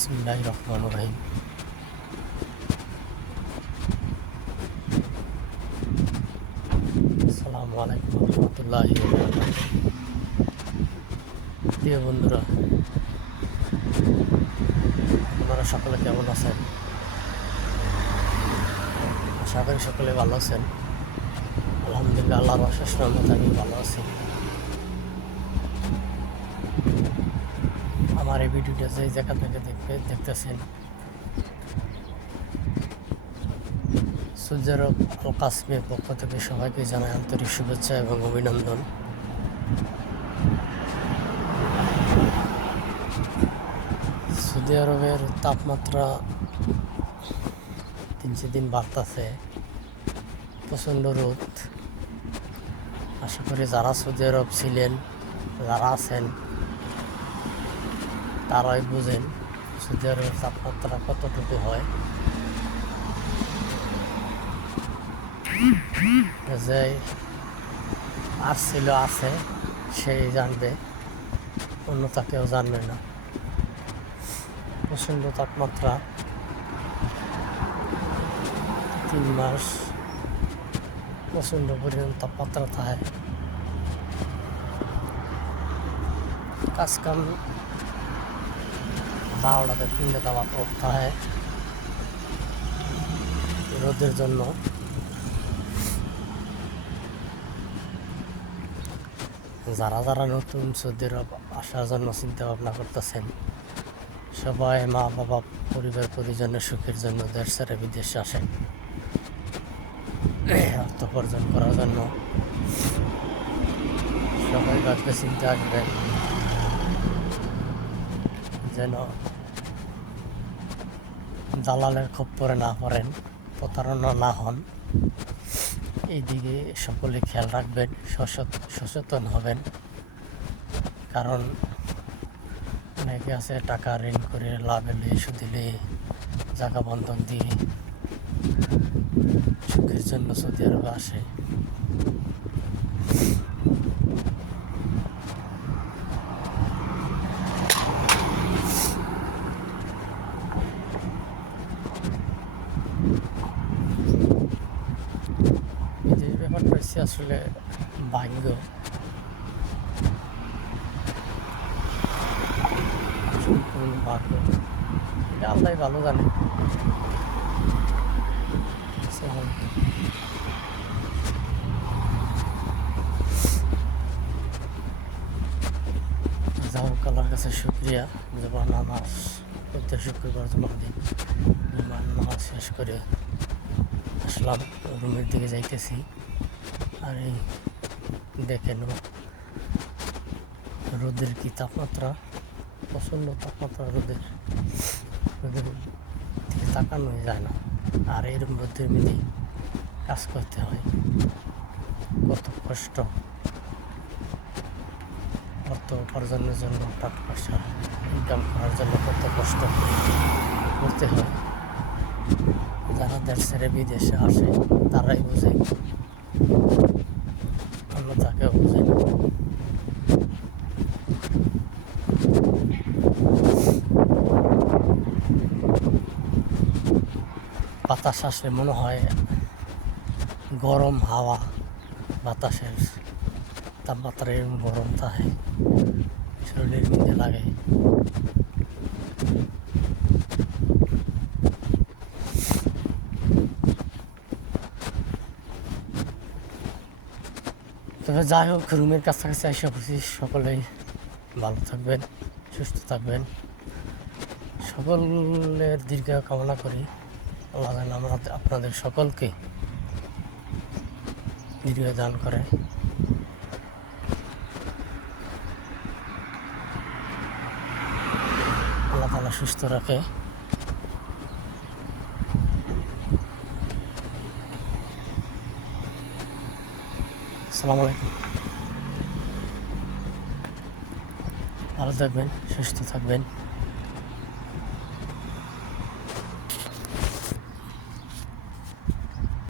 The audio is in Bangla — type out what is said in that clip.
বিসমিল্লাহির রহমানির রহিম। আসসালামু আলাইকুম রহমতুল্লাহি ওয়া বারাকাতুহু। প্রিয় বন্ধুরা, আপনারা সকলে কেমন আছেন? আশা করি সকলে ভালো আছেন। আলহামদুলিল্লাহ, আল্লাহর অশেষ রহমতে আমি ভালো আছি। আমার এই ভিডিওটা যে জায়গা থেকে দেখতেছেন, সৌদি আরব আল কাসমের পক্ষ থেকে সবাইকে জানাই আন্তরিক শুভেচ্ছা এবং অভিনন্দন। সৌদি আরবের তাপমাত্রা দিন বাড়তেছে, প্রচণ্ড রোদ। আশা করি যারা সৌদি আরব ছিলেন, যারা আছেন, তারাই বুঝেন সৌদি আরবের তাপমাত্রা কতটুকু হয়। যে আসছিল আছে, সেই জানবে, অন্যতা কেউ জানবে না। প্রচণ্ড তাপমাত্রা, 3 মাস প্রচণ্ড পরিমাণ তাপমাত্রা থাকে। কাজকাম 12টাতে 3টে তাপমাত্রা থাকে রোদের জন্য। যারা নতুন সৌদি আরব আসার জন্য চিন্তা ভাবনা করতেছেন, সবাই মা বাবা পরিবার পরিজনের সুখের জন্য দেশ ছেড়ে বিদেশে আসেন, অর্থ উপার্জন করার জন্য। সবাই ভাববে চিন্তা আসবেন যেন দালালের খপ্পরে না পড়েন, প্রতারণা না হন। এইদিকে সকলে খেয়াল রাখবেন, সচেতন হবেন। কারণ অনেকে আছে টাকা ঋণ করে লাভ এলে সুদ দিলে জায়গা বন্ধক দিয়ে সুখের জন্য সৌদি আরবে আসে। বিদেশ ব্যাপারটা হচ্ছে আসলে ভাগ্য। সম্পূর্ণ ভাগ্য, এটা আল্লাহ ভালো জানে। যাহোক, আল্লাহর কাছে শুক্রিয়া। যেমন নামাজ প্রত্যেক শুক্রবার জমা দিন, নামাজ শেষ করে আসলাম, রুমের দিকে যাইতেছি। আর এই দেখেন রোদের কি তাপমাত্রা, প্রচণ্ড তাপমাত্রা। রোদের দিকে তাকানো যায় না। আর এরকম রোদের মধ্যে কাজ করতে হয়, কত কষ্ট। অর্থ উপার্জনের জন্য, টাকা পয়সা ইনকাম করার জন্য কত কষ্ট করতে হয়। যারা দেশ ছেড়ে বিদেশে আসে তারাই বোঝে, অন্য তাকেও বোঝে না। বাতাস আসলে মনে হয় গরম হাওয়া, বাতাসের তাপমাত্রা এরকম গরম থাকে, শরীরের মধ্যে লাগে। তবে যাই হোক, রুমের কাছাকাছি এসে পড়ছি। সকলেই ভালো থাকবেন, সুস্থ থাকবেন। সকলের দীর্ঘায়ু কামনা করি। আল্লাহ যেন আপনাদের সকলকে দীর্ঘায়ু দান করে। আল্লাহ তাআলা সুস্থ রাখে। আসসালামু আলাইকুম। ভালো থাকবেন, সুস্থ থাকবেন।